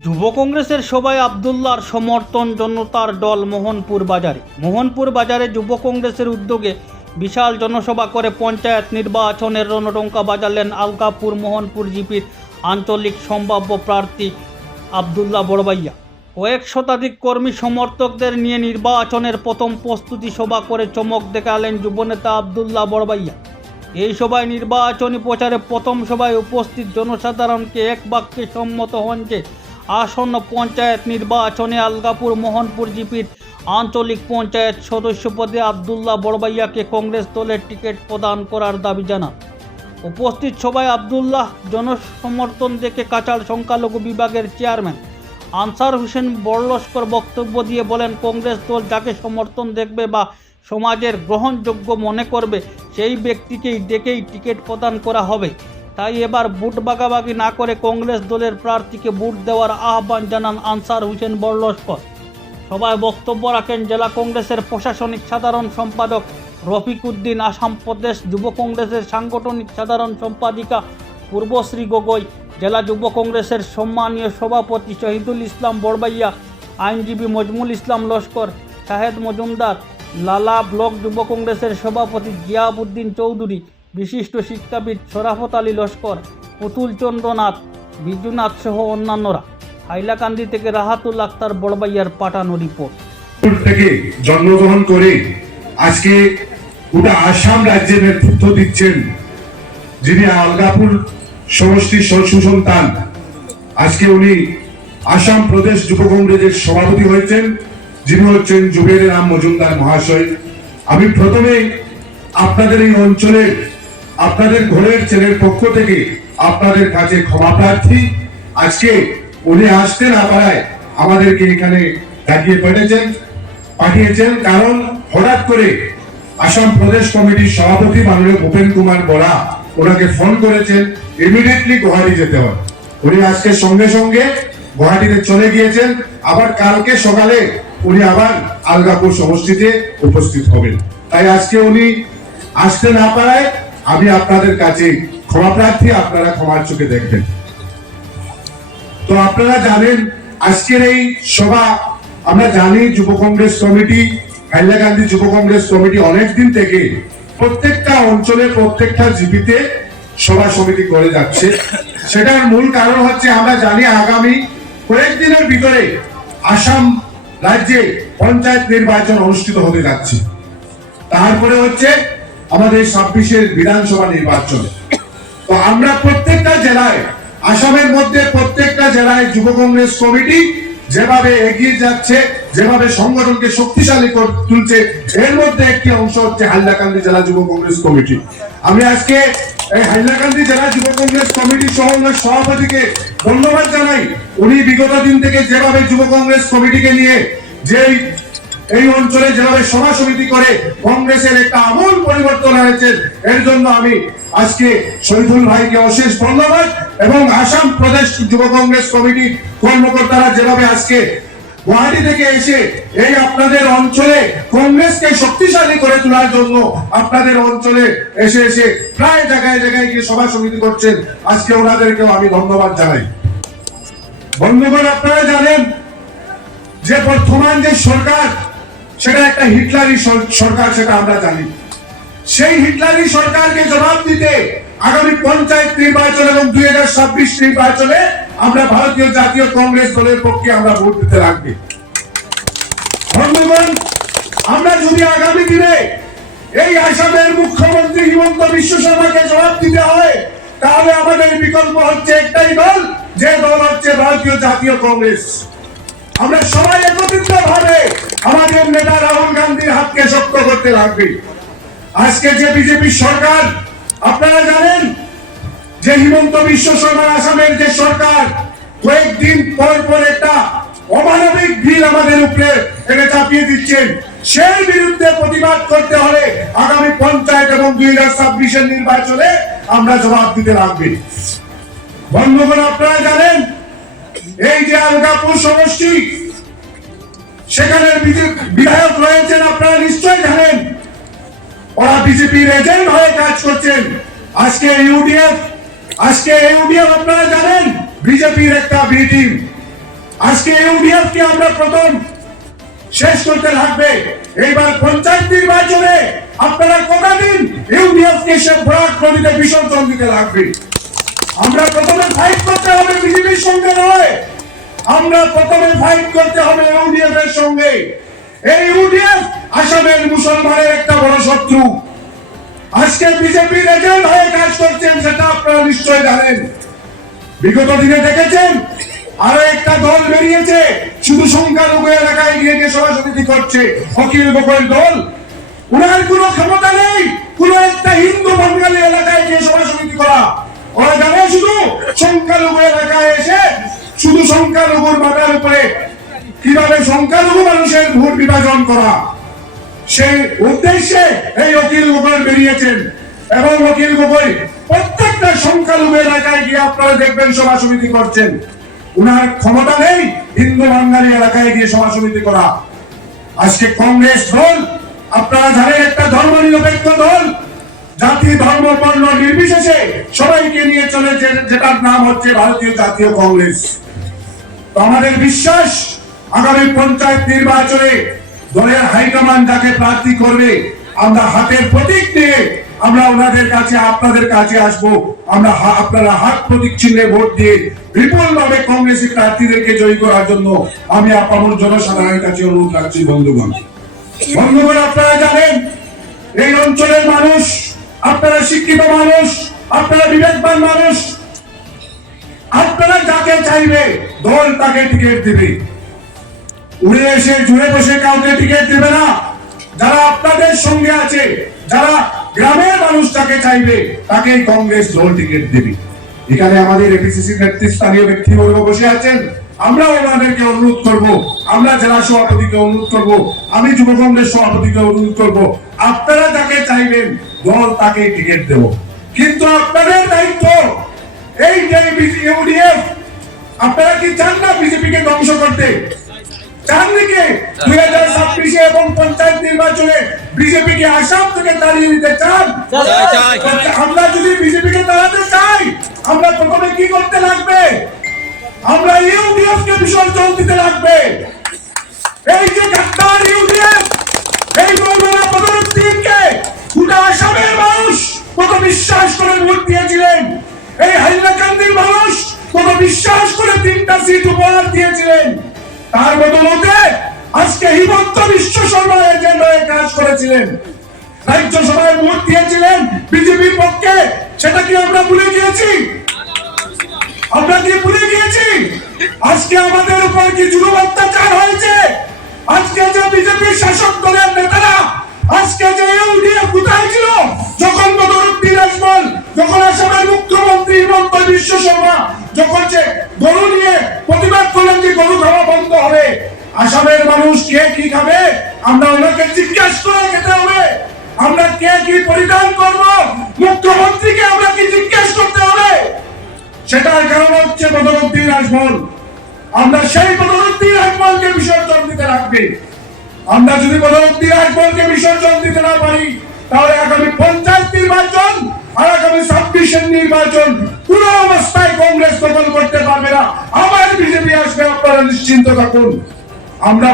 যুব কংগ্রেসের সভায় আবদুল্লার সমর্থন জনতার দল মোহনপুর বাজারে। মোহনপুর বাজারে যুব কংগ্রেসের উদ্যোগে বিশাল জনসভা করে পঞ্চায়েত নির্বাচনের রণডঙ্কা বাজালেন আলকাপুর মোহনপুর জিপির আঞ্চলিক সম্ভাব্য প্রার্থী আবদুল্লাহ বড়বাইয়া। কয়েক শতাধিক কর্মী সমর্থকদের নিয়ে নির্বাচনের প্রথম প্রস্তুতি সভা করে চমক দেখালেন যুবনেতা আবদুল্লাহ বড়বাইয়া। এই সভায় নির্বাচনী প্রচারে প্রথম সভায় উপস্থিত জনসাধারণকে এক বাক্যে সম্মত হন যে আসন্ন পঞ্চায়েত নির্বাচনে আলগাপুর মোহনপুর জিপির আঞ্চলিক পঞ্চায়েত সদস্য পদে আবদুল্লাহ বড়বাইয়াকে কংগ্রেস দলের টিকিট প্রদান করার দাবি জানান। উপস্থিত সভায় আবদুল্লাহ জনসমর্থন দেখে কাচার সংখ্যালঘু বিভাগের চেয়ারম্যান আনসার হোসেন বড়লস্কর বক্তব্য দিয়ে বলেন, কংগ্রেস দল যাকে সমর্থন দেখবে বা সমাজের গ্রহণযোগ্য মনে করবে, সেই ব্যক্তিকেই ডেকেই টিকিট প্রদান করা হবে। তাই এবার ভোট বাগাবাগি না করে কংগ্রেস দলের প্রার্থীকে ভোট দেওয়ার আহ্বান জানান আনসার হোসেন বড়লস্কর। সভায় বক্তব্য রাখেন জেলা কংগ্রেসের প্রশাসনিক সাধারণ সম্পাদক রফিক উদ্দিন, আসাম প্রদেশ যুব কংগ্রেসের সাংগঠনিক সাধারণ সম্পাদিকা পূর্বশ্রী গগৈ, জেলা যুব কংগ্রেসের সম্মানীয় সভাপতি শহীদুল ইসলাম বড়বাইয়া, আইনজীবী মজমুল ইসলাম লস্কর, শাহেদ মজুমদার, লালা ব্লক যুব কংগ্রেসের সভাপতি জিয়াবুদ্দিন চৌধুরী বিশিষ্ট শিক্ষাবিদ শরাফত আলী লস্কর, পুতুল চন্দ্রনাথ বিজুনাথ সহ অন্যান্যরা। হাইলাকান্দি থেকে রাহাতুল আক্তার বড়বাইয়ার পাঠানো রিপোর্ট। থেকে জন্মগ্রহণ করে আজকে গোটা আসাম রাজ্যের নেতৃত্ব দিচ্ছেন যিনি আলগাপুর সমষ্টির সুসন্তান। আজকে উনি আসাম প্রদেশ যুব কংগ্রেসের সভাপতি হয়েছেন, যিনি হচ্ছেন যুবের রাম মজুমদার মহাশয়। আমি প্রথমে আপনাদের এই অঞ্চলের আপনাদের ঘরের ছেলের পক্ষ থেকে আপনাদের কাছে ক্ষমা প্রার্থী। আজকে উনি আসতে না পারায় আমাদেরকে এখানে ডাকিয়ে পাঠিয়েছেন পাঠিয়েছেন, কারণ হঠাৎ করে আসাম প্রদেশ কমিটির সভাপতি মাননীয় ভূপেন কুমার বরা ওনাকে ফোন করেছেন ইমিডিয়েটলি গুয়াহাটি যেতে হয় উনি আজকে সঙ্গে সঙ্গে গুয়াহাটিতে চলে গিয়েছেন, আবার কালকে সকালে উনি আবার আলগাপুর সমষ্টিতে উপস্থিত হবেন। তাই আজকে উনি আসতে না পারায় আমি আপনাদের কাছে ক্ষমা প্রার্থী, আপনারা ক্ষমার চোখে দেখবেন। তো আপনারা জানেন, আজকের এই সভা, আমরা জানি যুব কংগ্রেস কমিটি হাইলাকান্দি যুব কংগ্রেস কমিটি অনেকদিন থেকে প্রত্যেকটা অঞ্চলে, প্রত্যেকটা জীবিতে সভা সমিতি করে যাচ্ছে। সেটার মূল কারণ হচ্ছে, আমরা জানি আগামী কয়েকদিনের ভিতরে আসাম রাজ্যে পঞ্চায়েত নির্বাচন অনুষ্ঠিত হতে যাচ্ছে। তারপরে হচ্ছে আমাদের ছাব্বিশের বিধানসভা নির্বাচন। তো আমরা প্রত্যেকটা জেলায়, আসামের মধ্যে প্রত্যেকটা জেলায় যুব কংগ্রেস কমিটি যেভাবে এগিয়ে যাচ্ছে, যেভাবে সংগঠনকে শক্তিশালী করে তুলছে, এর মধ্যে একটি অংশ হচ্ছে হাইলাকান্দি জেলা যুব কংগ্রেস কমিটি। আমি আজকে এই হাইলাকান্দি জেলা যুব কংগ্রেস কমিটি সহ সভাপতিকে ধন্যবাদ জানাই। উনি বিগত দিন থেকে যেভাবে যুব কংগ্রেস কমিটিকে নিয়ে যেই এই অঞ্চলে যেভাবে সভা সমিতি করে কংগ্রেসের একটা আমূল পরিবর্তন হয়েছে এর জন্য আমি আজকে শহীদুল ভাইকে অশেষ ধন্যবাদ এবং আসাম প্রদেশ যুব কংগ্রেস কমিটির কর্মকর্তারা যেভাবে আজকে গুয়াহাটি থেকে এসে এই আপনাদের অঞ্চলে কংগ্রেসকে শক্তিশালী করে তোলার জন্য আপনাদের অঞ্চলে এসে এসে প্রায় জায়গায় জায়গায় গিয়ে সভা সমিতি করছেন, আজকে ওনাদেরকেও আমি ধন্যবাদ জানাই। বন্ধুগণ, আপনারা জানেন যে বর্তমান যে সরকার সেটা একটা হিটলারি সরকার, সেটা আমরা জানি। সেই হিটলারি সরকারকে জবাব দিতে আগামী পঞ্চায়েত নির্বাচন এবং দুই হাজার ছাব্বিশ নির্বাচনে আমরা ভারতীয় জাতীয় কংগ্রেস দলের পক্ষে আমরা ভোট দিতে লাগবে। আমরা যদি আগামী দিনে এই আসামের মুখ্যমন্ত্রী হিমন্ত বিশ্ব শর্মাকে জবাব দিতে হয়, তাহলে আমাদের বিকল্প হচ্ছে একটাই দল, যে দল হচ্ছে ভারতীয় জাতীয় কংগ্রেস। আমরা সবাই একত্রিত ভাবে আমাদের নেতা রাহুল গান্ধীর হাতকে শক্ত করতে লাগবে। আজকে যে বিজেপি সরকার, আপনারা জানেন যে হিমন্ত বিশ্ব শর্মার আসামের যে সরকার, কয়েকদিন পর পর একটা অমানবিক বিল আমাদের উপরে এনে চাপিয়ে দিচ্ছেন। সেই বিরুদ্ধে প্রতিবাদ করতে হলে আগামী পঞ্চায়েত এবং দুই হাজার ছাব্বিশের নির্বাচনে আমরা জবাব দিতে লাগবে। বন্ধুগণ, আপনারা জানেন, এই যে আলগাপুর সমষ্টি সেখানে বিধায়ক রয়েছেন, আপনারা নিশ্চয় জানেন। ওরা বিজেপির এজেন্ট হয়ে কাজ করছেন। আজকে ইউডিএফ আজকে ইউডিএফ, আপনারা জানেন, বিজেপির একটা টিম আজকে ইউডিএফ কে আমরা প্রথম শেষ করতে লাগবে এইবার পঞ্চায়েত নির্বাচনে আপনারা কতদিন ইউডিএফ কে সে ভরাট নদীতে বিসর্জন দিতে লাগবে? আমরা প্রথমে ফাইট করতে হবে বিজেপির সঙ্গে নয়। আমরা প্রথমে ফাইট করতে হবে ইউডিএফ এর সঙ্গে। এই ইউডিএফ আসামের মুসলমানের একটা বড় শত্রু। আজকে বিজেপির এজেন্ট হয়ে কাজ করছেন, সেটা আপনারা নিশ্চয়ই জানেন। বিগত দিনে দেখেছেন, আরও একটা দল বেরিয়েছে, শুধু সংখ্যালঘু এলাকায় গিয়ে গিয়ে সভাসমিতি করছে অখিল গোপাল দল। ওনার কোনো ক্ষমতা নেই, কোন একটা হিন্দু বাঙালি এলাকায় গিয়ে সভাসমিতি করা। ওরা জানে শুধু সংখ্যালঘু এলাকায় এসে শুধু সংখ্যালঘুর মাথার উপরে। কীভাবে সংখ্যালঘু মানুষের ভোট বিভাজন করা? সেই উদ্দেশ্যে এই অকিল গোপাল বেরিয়েছেন। এবং অকিল গোপাল প্রত্যেকটা সংখ্যালঘু এলাকায় গিয়ে আপনারা দেখবেন সভা সমিতি করছেন। উনার ক্ষমতা নেই হিন্দু বাঙালি এলাকায় গিয়ে সভা সমিতি করা। আজকে কংগ্রেস দল, আপনারা জানেন একটা ধর্ম নিরপেক্ষ দল। জাতি, ধর্ম, বর্ণ নির্বিশেষে সবাইকে নিয়ে চলে যে- যেটার নাম হচ্ছে ভারতীয় জাতীয় কংগ্রেস। আমাদের বিশ্বাস, আগামী পঞ্চায়েত নির্বাচনে দলের হাইকমান্ড যাকে প্রার্থী করবে, আমরা হাতের প্রতীক নিয়ে আমরা ওনাদের কাছে, আপনাদের কাছে আসব। আমরা আপনারা হাত প্রতীক চিহ্নে ভোট দিয়ে বিপুল ভাবে কংগ্রেসি প্রার্থীদেরকে জয়ী করার জন্য আমি আপামর জনসাধারণের কাছে অনুরোধ রাখছি, বন্ধুগণ। বন্ধুগণ, আপনারা জানেন, এই অঞ্চলের মানুষ, আপনারা শিক্ষিত মানুষ, আপনারা বিবেকবান মানুষ যাকে চাইবে? দল তাকে টিকিট দিবে? উড়ে এসে, জুড়ে বসে কাউকে টিকিট দিবে না। যারা আপনাদের সঙ্গে আছে, যারা গ্রামের মানুষ যাকে চাইবে তাকে কংগ্রেস দল টিকিট দেবে। এখানে আমাদের এপিসিসি নেতৃস্থানীয় ব্যক্তিবর্গ বসে আছেন। আমরা ওনাদেরকে অনুরোধ করব। আমরা জেলা সভাপতিকে অনুরোধ করব। আমি যুব কংগ্রেস সভাপতিকে অনুরোধ করব। আপনারা যাকে চাইবেন দল তাকে টিকিট দেব। কিন্তু আপনাদের দায়িত্ব এই যে ইউডিএফ আপনারা কি চান না বিজেপিকে ধ্বংস করতে? চান নাকি দুই হাজার ছাব্বিশে এবং পঞ্চায়েত নির্বাচনে বিজেপিকে আসাম থেকে তাড়িয়ে দিতে চান? চাই। আমরা যদি বিজেপিকে তাড়াতে চাই আমরা প্রথমে কি করতে লাগবে? আমরা ইউডিএফ কে বিসর্জন দিতে লাগবে। এই যে গাদ্দার ইউডিএফ এই মৌলানা বদরুদ্দিনকে গোটা আসামের মানুষ কত বিশ্বাস করে ভোট দিয়েছিলেন। এই কত বিশ্বাস করে তিনটা সিট উপহার দিয়েছিলেন। তার বদলতে আজকে হিমন্ত বিশ্ব শর্মা এজেন্ট হয়ে কাজ করেছিলেন। রাজ্যসভায় ভোট দিয়েছিলেন বিজেপির পক্ষে। সেটা কি আমরা ভুলে গিয়েছি? আমরা কি ভুলে গিয়েছি? আজকে আমাদের উপর কি জুলুম অত্যাচার হয়েছে? আজকে যে বিজেপি শাসক দলের নেতারা আজকে যে ইউডিএফ কোথায় ছিল? যখন বদরুদ্দিন আজমল যখন আসামের মুখ্যমন্ত্রী হিমন্ত বিশ্ব শর্মা যখন সে গরু নিয়ে প্রতিবাদ করলেন যে গরু খাওয়া বন্ধ হবে। আসামের মানুষ কে কি খাবে? আমরা ওনাকে জিজ্ঞেস করে খেতে হবে। আমরা কে কি পরিধান করব? মুখ্যমন্ত্রীকে আমরা কি জিজ্ঞেস করতে হবে? সেটার কারণ হচ্ছে বদরুদ্দিন আজমল আমরা সেই বদরুদ্দিন আজমলকে বিসর্জন দিতে রাখবে। আমরা যদি বদরুদ্দিন আজমলকে বিসর্জন দিতে না পারি, তাহলে আগামী পঞ্চায়েত নির্বাচন আর আগামী ছাব্বিশের নির্বাচন কোন অবস্থায় কংগ্রেস দখল করতে পারবে না। আমার বিজেপি আসবে আপনারা নিশ্চিন্ত থাকুন। আমরা